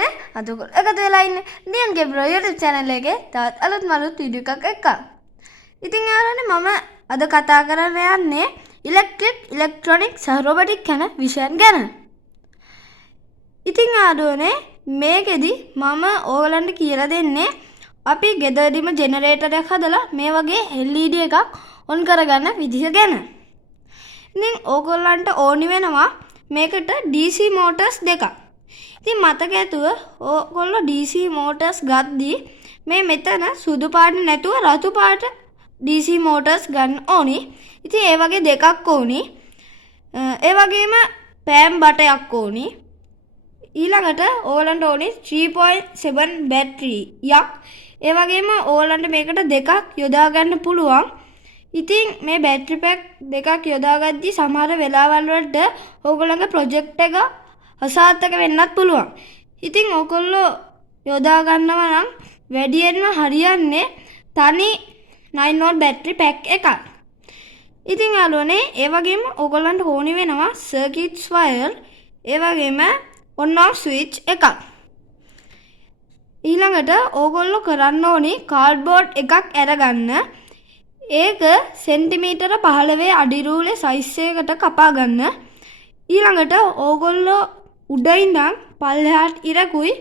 නේ අද එකතු වෙලා ඉන්නේ දියන්ගේ බ්‍රෝ YouTube channel එකේ තවත් අලුත් මලුත් වීඩියෝ එකක් එක්ක. ඉතින් යාළුවනේ මම අද කතා කරන්න යන්නේ ඉලෙක්ට්‍රොනික සහ රොබොටික් යන විෂයන් ගැන. ඉතින් යාළුවනේ මේකෙදි මම ඕගලන්ට කියලා දෙන්නේ අපි ගෙදරදීම ජෙනරේටරයක් හදලා මේ වගේ LED එකක් ඔන් කරගන්න විදිහ ගැන. ඉතින් ඕගොල්ලන්ට ඕනි වෙනවා මේකට DC motors දෙකක්. ඉතින් මතක ඇතුව ඕගොල්ලෝ DC motors ගද්දී මේ මෙතන සුදු පාට නැතුව රතු පාට DC motors ගන්න ඕනි. ඉතින් ඒ වගේ දෙකක් ඕනි. ඒ වගේම පෑම් බටයක් ඕනි. ඊළඟට ඕගලන්ට ඕනි 3.7 බැටරි යක්. ඒ වගේම ඕගලන්ට මේකට දෙකක් යොදා ගන්න පුළුවන්. ඉතින් මේ බැටරි පැක් දෙකක් යොදාගද්දී සමහර වෙලාවල් වලට ඕගොල්ලන්ගේ ප්‍රොජෙක්ට් එක අසාර්ථක වෙන්නත් පුළුවන්. ඉතින් ඕගොල්ලෝ යොදා ගන්නවා නම් වැඩියෙන්ම හරියන්නේ තනි 9 volt බැටරි පැක් එකක්. ඉතින් යාළුවනේ ඒ වගේම ඕගොල්ලන්ට ඕනි වෙනවා සර්කිට්ස් වයර්, ඒ වගේම on off switch එකක්. ඊළඟට ඕගොල්ලෝ කරන්න ඕනි කාඩ්බෝඩ් එකක් අරගන්න. ඒක සෙන්ටිමීටර 15 අඩි රූලේ සයිස් එකකට කපා ගන්න. ඊළඟට ඕගොල්ලෝ උඩ ඉඳන් පල්ලෙහාට ඉරකුයි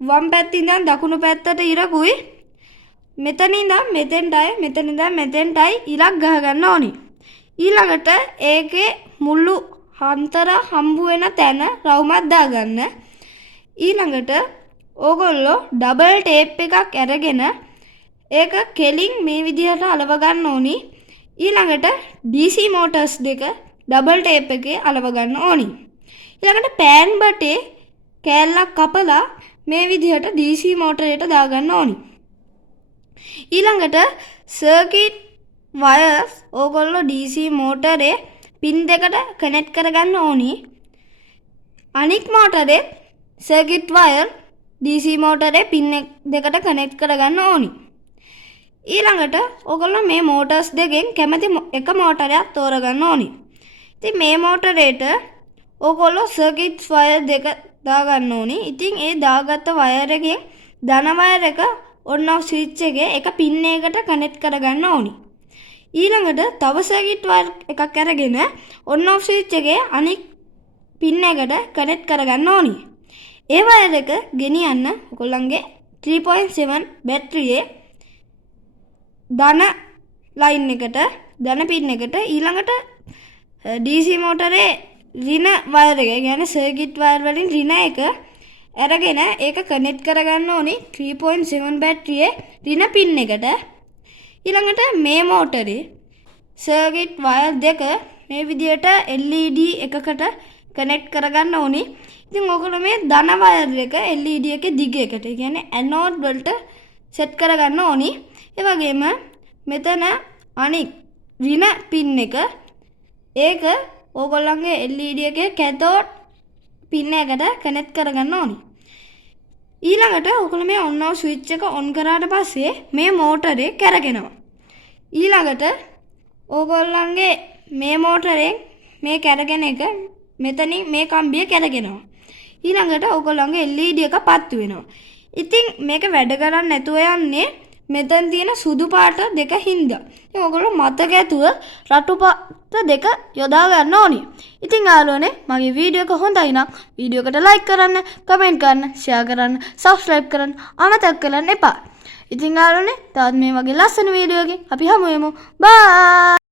වම් පැත්තේ ඉඳන් දකුණු පැත්තට ඉරකුයි මෙතන ඉඳන් මෙතෙන්ටයි මෙතන ඉඳන් මෙතෙන්ටයි ඉරක් ගහ ගන්න ඕනි. ඊළඟට ඒකේ මුළු අන්තර හම්බ වෙන තැන රවුමක් දාගන්න. ඊළඟට ඕගොල්ලෝ ඩබල් ටේප් එකක් අරගෙන ඒක කෙලින් මේ විදිහට අලව ගන්න ඕනි. ඊළඟට DC motors දෙක ඩබල් ටේප් එකේ අලව ගන්න ඕනි. ඊළඟට පෑන් බටේ කෑල්ලක් කපලා මේ විදිහට DC මෝටරයට දාගන්න ඕනි. ඊළඟට සර්කිට් වයර්ස් ඕගොල්ලෝ DC මෝටරේ පින් දෙකට කනෙක්ට් කරගන්න ඕනි. අනික් මෝටරේ සර්කිට් වයර් DC මෝටරේ පින් දෙකට කනෙක්ට් කරගන්න ඕනි. ඊළඟට ඕගොල්ලෝ මේ මෝටර්ස් දෙකෙන් කැමති එක මෝටරයක් තෝරගන්න ඕනි. ඉතින් මේ මෝටරේට ඕගොල්ලෝ සර්කිට්ස් වයර් දෙක දාගන්න ඕනි. ඉතින් ඒ දාගත්ත වයර් එකෙන් ධන වයර් එක on off switch එකේ එක පින් එකකට කනෙක්ට් කරගන්න ඕනි. ඊළඟට තව සර්කිට් වයර් එකක් අරගෙන on off switch එකේ අනික් පින් එකට කනෙක්ට් කරගන්න ඕනි. ඒ වයර් එක ගෙනියන්න ඔයගොල්ලන්ගේ 3.7 බැටරියේ ධන ලයින් එකට ධන පින් එකට ඊළඟට DC මෝටරේ ඍණ වයර් එක කියන්නේ සර්කිට් වයර් වලින් ඍණ එක අරගෙන ඒක කනෙක්ට් කරගන්න ඕනි 3.7 බැටරියේ ඍණ පින් එකට. ඊළඟට මේ මෝටරේ සර්කිට් වයර් දෙක මේ විදියට LED එකකට කනෙක්ට් කරගන්න ඕනි. ඉතින් ඔයගොල්ලෝ මේ ධන වයර් එක LED එකේ දිග එකට කියන්නේ ඇනෝඩ් වලට සෙට් කරගන්න ඕනි. ඒ වගේම මෙතන අනික් ඍණ පින් එක ඒක ඕගොල්ලන්ගේ LED එකේ කැතෝඩ් පින් එකට කනෙක්ට් කරගන්න ඕනි. ඊළඟට ඕගොල්ලෝ මේ on off switch එක on කරාට පස්සේ මේ මෝටරේ කැරගෙනවා. ඊළඟට ඕගොල්ලන්ගේ මේ මෝටරෙන් මේ කැරගෙන එක මෙතනින් මේ කම්බිය කැරගෙනවා. ඊළඟට ඕගොල්ලන්ගේ LED එක පත්තු වෙනවා. ඉතින් මේක වැඩ කරන්නේ නැතුව යන්නේ මෙතන තියෙන සුදු පාට දෙක හින්දා. ඉතින් ඔයගොල්ලෝ මතක ඇතුව රතු පාට දෙක යොදා ගන්න ඕනි. ඉතින් යාළුවනේ මගේ වීඩියෝ එක හොඳයි නම් වීඩියෝ එකට ලයික් කරන්න, කමෙන්ට් කරන්න, ෂෙයා කරන්න, සබ්ස්ක්‍රයිබ් කරන්න අමතක කරන්න එපා. ඉතින් යාළුවනේ තවත් මේ වගේ ලස්සන වීඩියෝ එකකින් අපි හමු වෙමු. බයි.